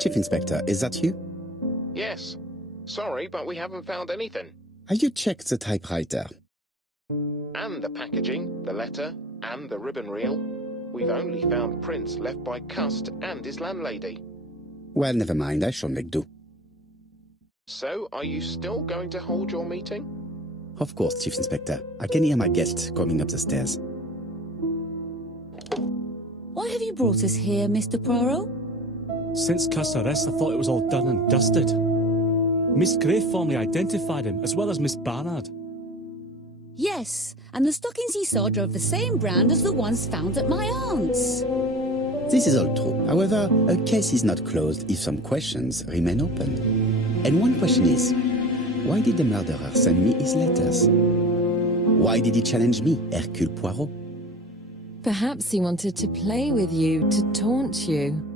Chief Inspector, is that you? Yes. Sorry, but we haven't found anything. Have you checked the typewriter? And the packaging, the letter, and the ribbon reel. We've only found prints left by Cust and his landlady. Well, never mind, I shall make do. So, are you still going to hold your meeting? Of course, Chief Inspector. I can hear my guest coming up the stairs. Why have you brought us here, Mr. Poirot? Since Cust's arrest, I thought it was all done and dusted. Miss Gray formally identified him, as well as Miss Barnard. Yes, and the stockings he sold are of the same brand as the ones found at my aunt's. This is all true. However, a case is not closed if some questions remain open. And one question is, why did the murderer send me his letters? Why did he challenge me, Hercule Poirot? Perhaps he wanted to play with you, to taunt you.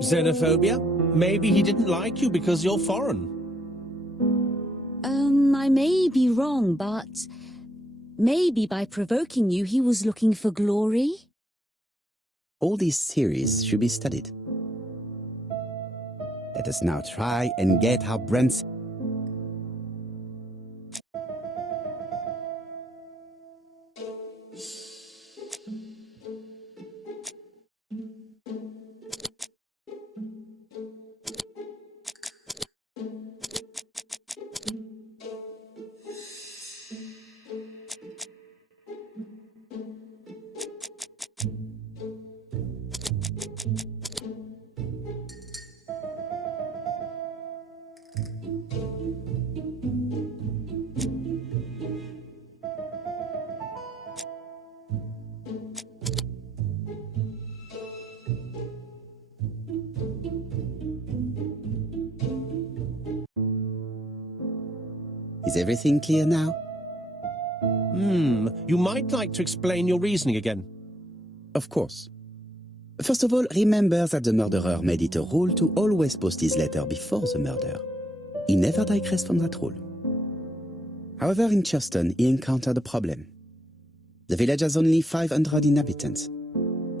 Xenophobia? Maybe he didn't like you because you're foreign. I may be wrong, but maybe by provoking you he was looking for glory? All these theories should be studied. Let us now try and get our brains. Is everything clear now? You might like to explain your reasoning again. Of course. First of all, remember that the murderer made it a rule to always post his letter before the murder. He never digressed from that rule. However, in Churston, he encountered a problem. The village has only 500 inhabitants.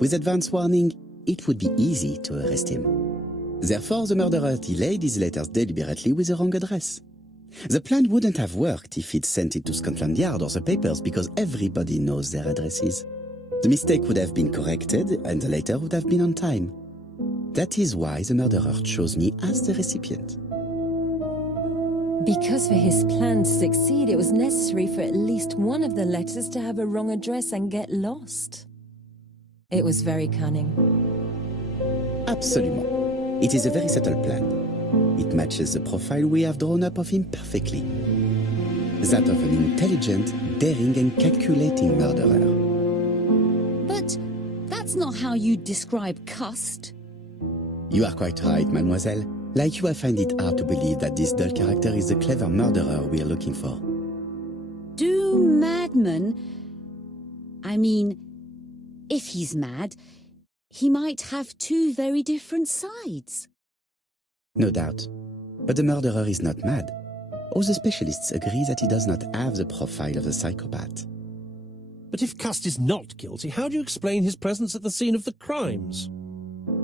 With advance warning, it would be easy to arrest him. Therefore, the murderer delayed his letters deliberately with the wrong address. The plan wouldn't have worked if he'd sent it to Scotland Yard or the papers because everybody knows their addresses. The mistake would have been corrected and the letter would have been on time. That is why the murderer chose me as the recipient. Because for his plan to succeed, it was necessary for at least one of the letters to have a wrong address and get lost. It was very cunning. Absolument. It is a very subtle plan. It matches the profile we have drawn up of him perfectly. That of an intelligent, daring and calculating murderer. But that's not how you describe Cust. You are quite right, mademoiselle. Like you, I find it hard to believe that this dull character is the clever murderer we are looking for. Do madmen... I mean, if he's mad, he might have two very different sides. No doubt. But the murderer is not mad. All the specialists agree that he does not have the profile of a psychopath. But if Cust is not guilty, how do you explain his presence at the scene of the crimes?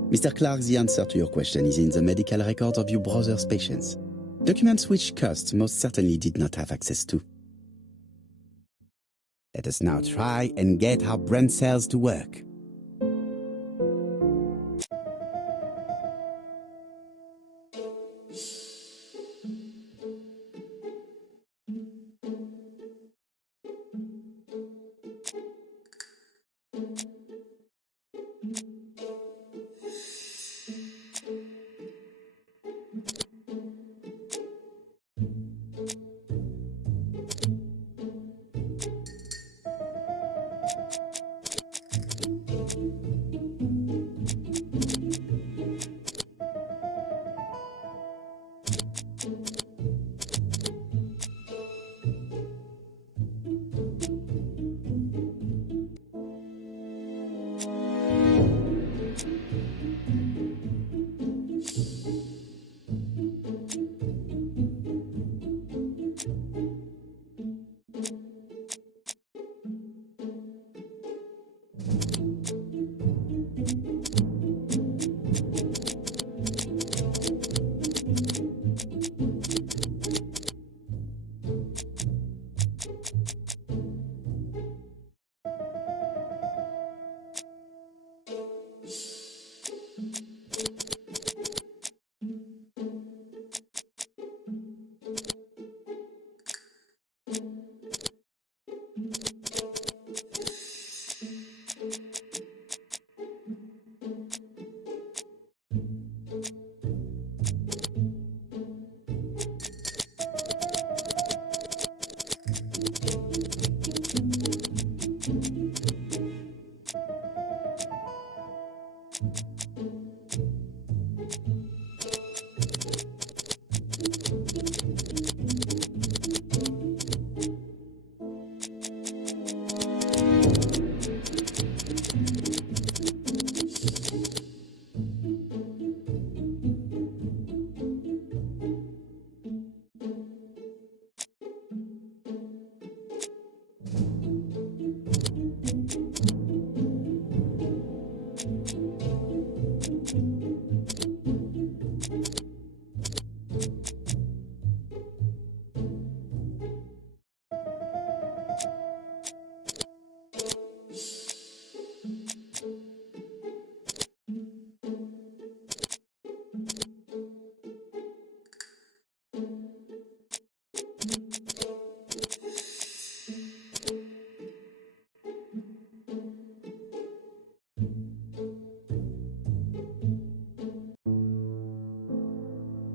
Mr. Clark, the answer to your question is in the medical records of your brother's patients. Documents which Cust most certainly did not have access to. Let us now try and get our brain cells to work.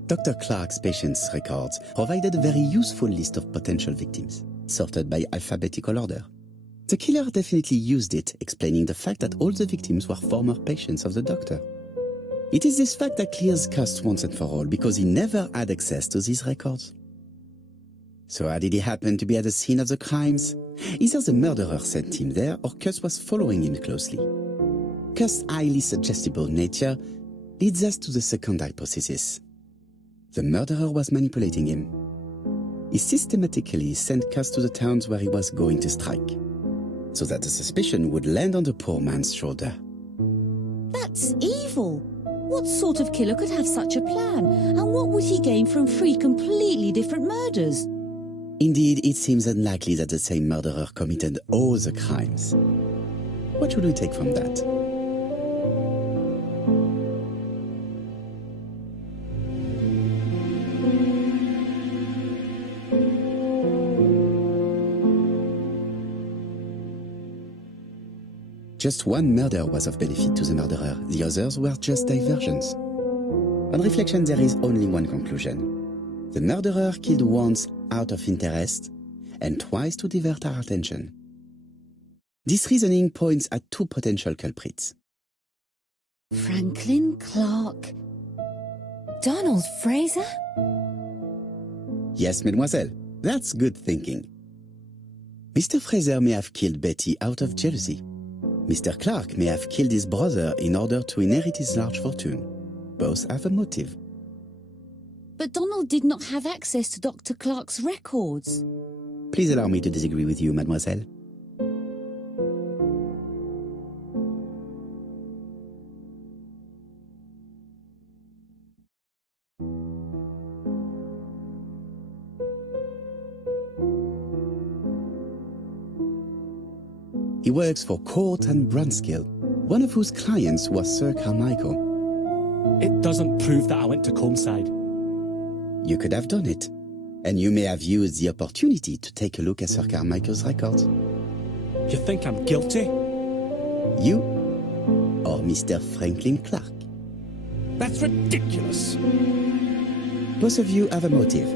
Dr. Clark's patients' records provided a very useful list of potential victims, sorted by alphabetical order. The killer definitely used it, explaining the fact that all the victims were former patients of the doctor. It is this fact that clears Cust once and for all, because he never had access to these records. So how did he happen to be at the scene of the crimes? Either the murderer sent him there, or Cust was following him closely. Cust's highly suggestible nature leads us to the second hypothesis. The murderer was manipulating him. He systematically sent Cust to the towns where he was going to strike, so that the suspicion would land on the poor man's shoulder. That's evil. What sort of killer could have such a plan? And what would he gain from 3 completely different murders? Indeed, it seems unlikely that the same murderer committed all the crimes. What should we take from that? Just one murder was of benefit to the murderer, the others were just diversions. On reflection, there is only one conclusion. The murderer killed once out of interest and twice to divert our attention. This reasoning points at two potential culprits. Franklin Clark. Donald Fraser? Yes, mademoiselle, that's good thinking. Mr. Fraser may have killed Betty out of jealousy. Mr. Clark may have killed his brother in order to inherit his large fortune. Both have a motive. But Donald did not have access to Dr. Clark's records. Please allow me to disagree with you, mademoiselle. He works for Court and Brunskill, one of whose clients was Sir Carmichael. It doesn't prove that I went to Comeside. You could have done it, and you may have used the opportunity to take a look at Sir Carmichael's records. You think I'm guilty? You or Mr. Franklin Clark? That's ridiculous. Both of you have a motive.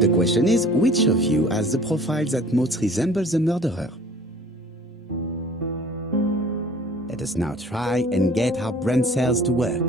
The question is, which of you has the profile that most resembles the murderer? Let us now try and get our brain cells to work.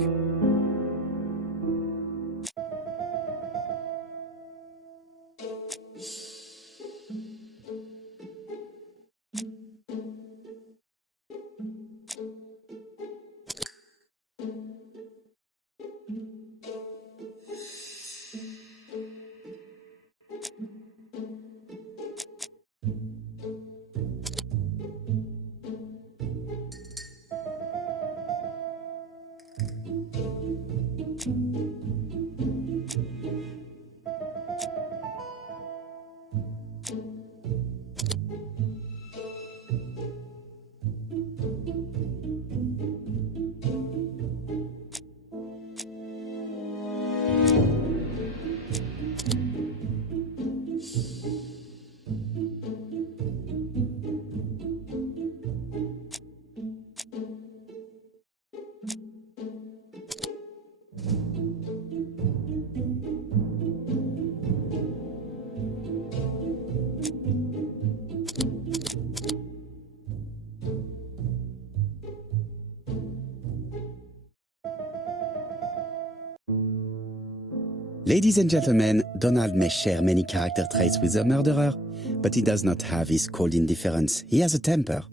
Ladies and gentlemen, Donald may share many character traits with the murderer, but he does not have his cold indifference. He has a temper.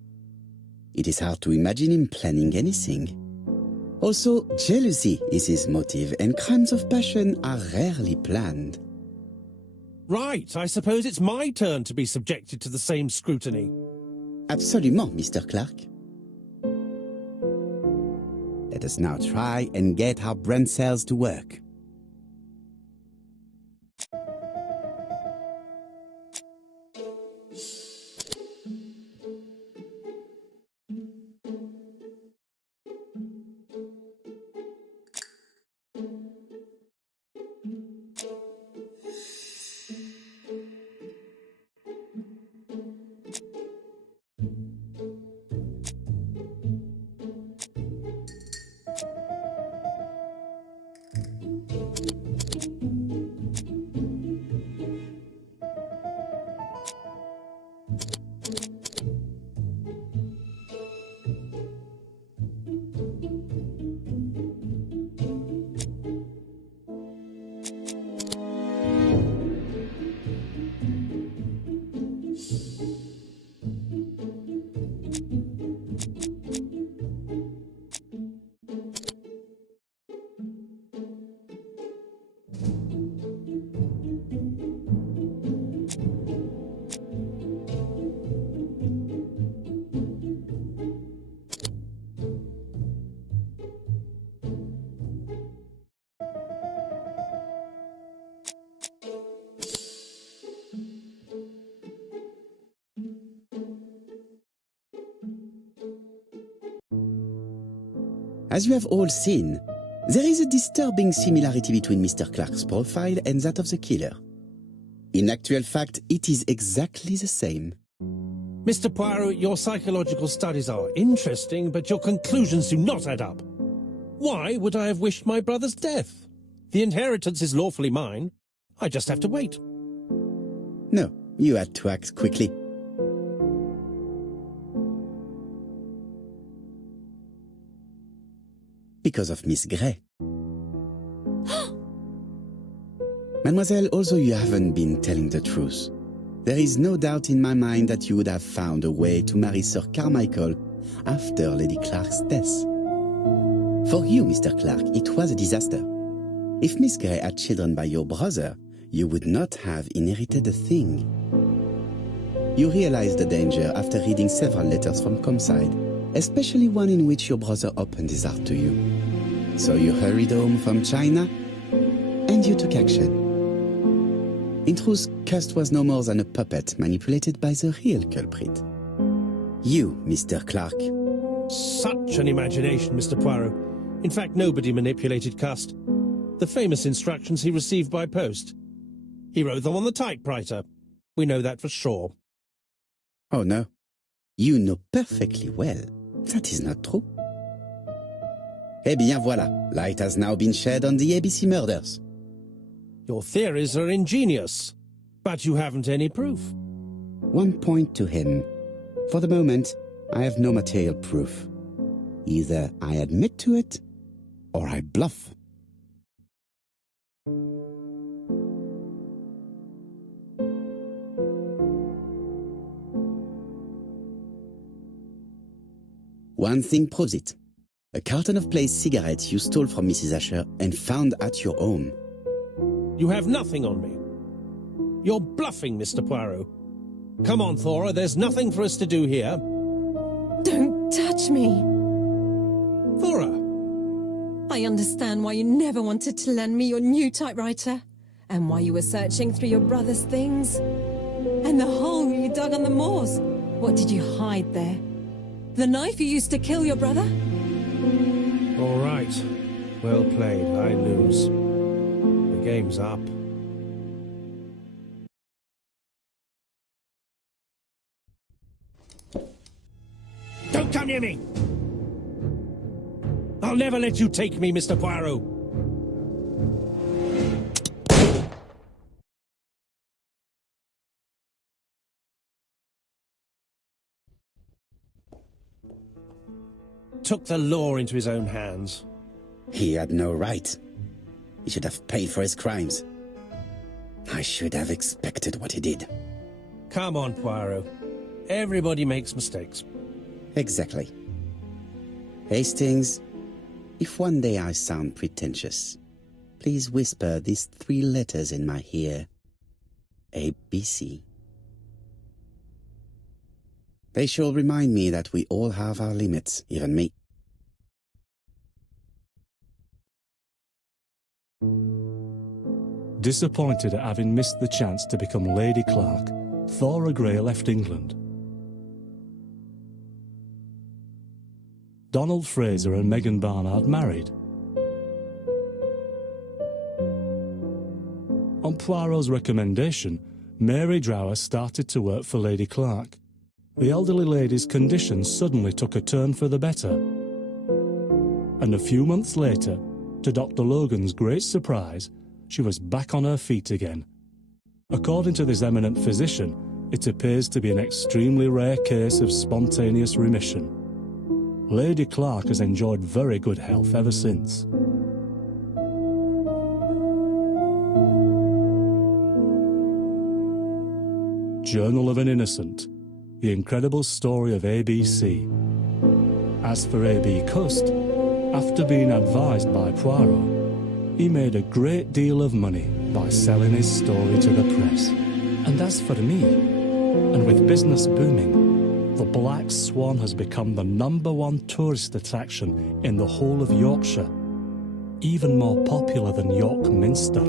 It is hard to imagine him planning anything. Also, jealousy is his motive, and crimes of passion are rarely planned. Right, I suppose it's my turn to be subjected to the same scrutiny. Absolument, Mr. Clark. Let us now try and get our brain cells to work. As you have all seen, there is a disturbing similarity between Mr. Clark's profile and that of the killer. In actual fact, it is exactly the same. Mr. Poirot, your psychological studies are interesting, but your conclusions do not add up. Why would I have wished my brother's death? The inheritance is lawfully mine. I just have to wait. No, you had to act quickly. Because of Miss Grey. Mademoiselle, although you haven't been telling the truth, there is no doubt in my mind that you would have found a way to marry Sir Carmichael after Lady Clark's death. For you, Mr. Clark, it was a disaster. If Miss Grey had children by your brother, you would not have inherited a thing. You realized the danger after reading several letters from Comside, especially one in which your brother opened his heart to you. So you hurried home from China, and you took action. In truth, Cust was no more than a puppet manipulated by the real culprit. You, Mr. Clark. Such an imagination, Mr. Poirot. In fact, nobody manipulated Cust. The famous instructions he received by post. He wrote them on the typewriter. We know that for sure. Oh no. You know perfectly well that is not true. Eh bien voilà, light has now been shed on the ABC murders. Your theories are ingenious, but you haven't any proof. One point to him. For the moment, I have no material proof. Either I admit to it, or I bluff. One thing proves it. A carton of placed cigarettes you stole from Mrs. Asher and found at your home. You have nothing on me. You're bluffing, Mr. Poirot. Come on, Thora, there's nothing for us to do here. Don't touch me. Thora! I understand why you never wanted to lend me your new typewriter, and why you were searching through your brother's things. And the hole you dug on the moors. What did you hide there? The knife you used to kill your brother? All right. Well played. I lose. The game's up. Don't come near me! I'll never let you take me, Mr. Poirot. Took the law into his own hands. He had no right. He should have paid for his crimes. I should have expected what he did. Come on, Poirot. Everybody makes mistakes. Exactly. Hastings, if one day I sound pretentious, please whisper these 3 letters in my ear. ABC. They shall remind me that we all have our limits, even me. Disappointed at having missed the chance to become Lady Clark, Thora Grey left England. Donald Fraser and Megan Barnard married. On Poirot's recommendation, Mary Drower started to work for Lady Clark. The elderly lady's condition suddenly took a turn for the better. And a few months later, to Dr. Logan's great surprise, she was back on her feet again. According to this eminent physician, it appears to be an extremely rare case of spontaneous remission. Lady Clark has enjoyed very good health ever since. Journal of an Innocent. The incredible story of ABC. As for A.B. Cust, after being advised by Poirot, he made a great deal of money by selling his story to the press. And as for me, and with business booming, the Black Swan has become the #1 tourist attraction in the whole of Yorkshire, even more popular than York Minster.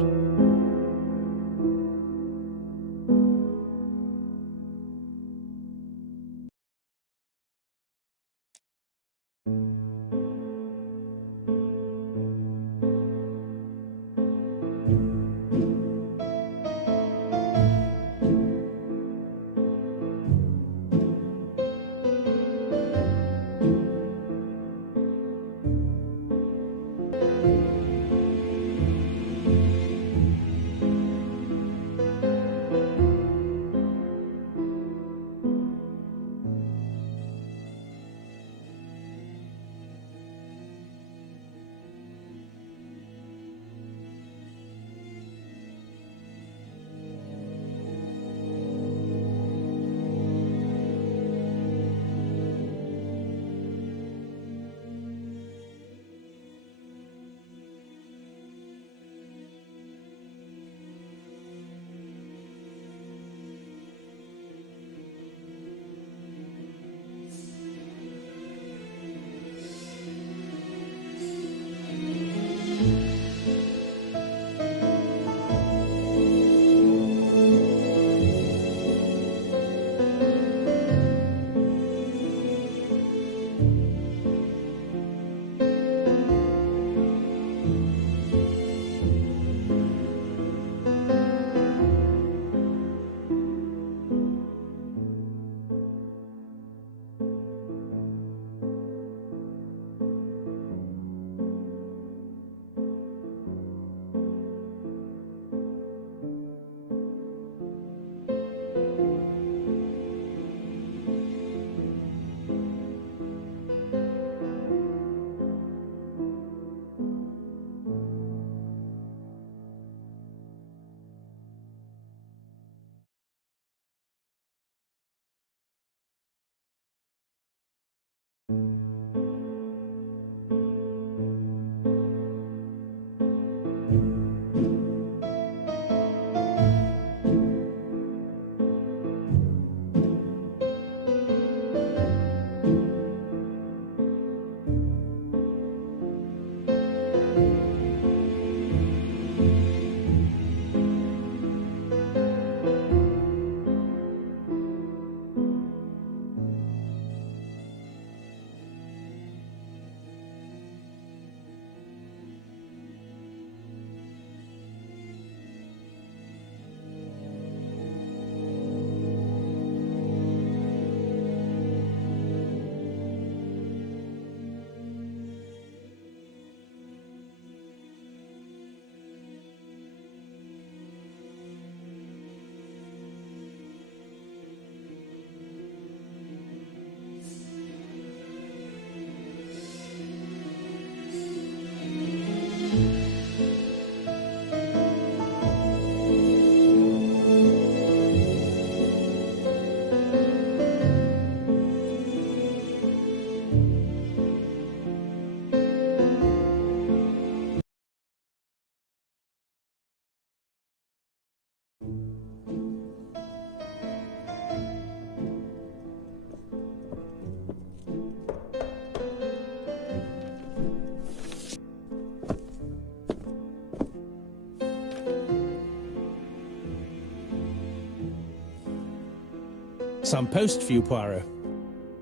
Some post for you, Poirot.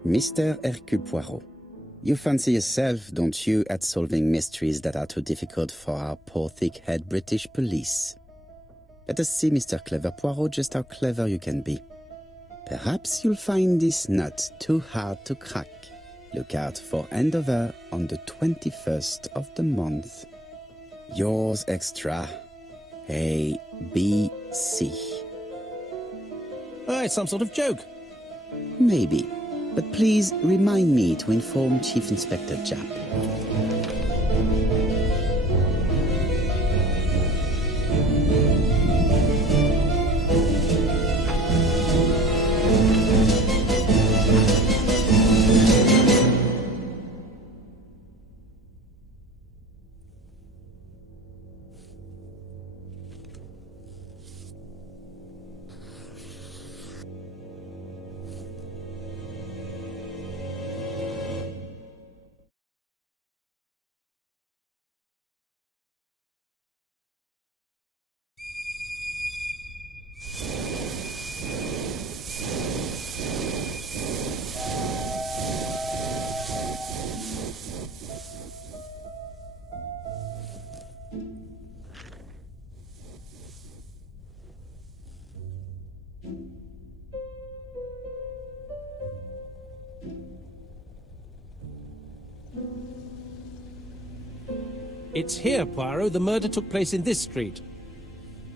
Mr. Hercule Poirot, you fancy yourself, don't you, at solving mysteries that are too difficult for our poor thick-head British police. Let us see, Mr. Clever Poirot, just how clever you can be. Perhaps you'll find this nut too hard to crack. Look out for handover on the 21st of the month. Yours extra, A.B.C. Oh, it's some sort of joke. Maybe, but please remind me to inform Chief Inspector Japp. It's here, Poirot. The murder took place in this street.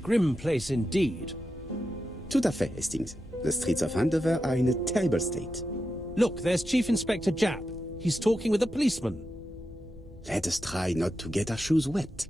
Grim place indeed. Tout à fait, Hastings. The streets of Andover are in a terrible state. Look, there's Chief Inspector Japp. He's talking with a policeman. Let us try not to get our shoes wet.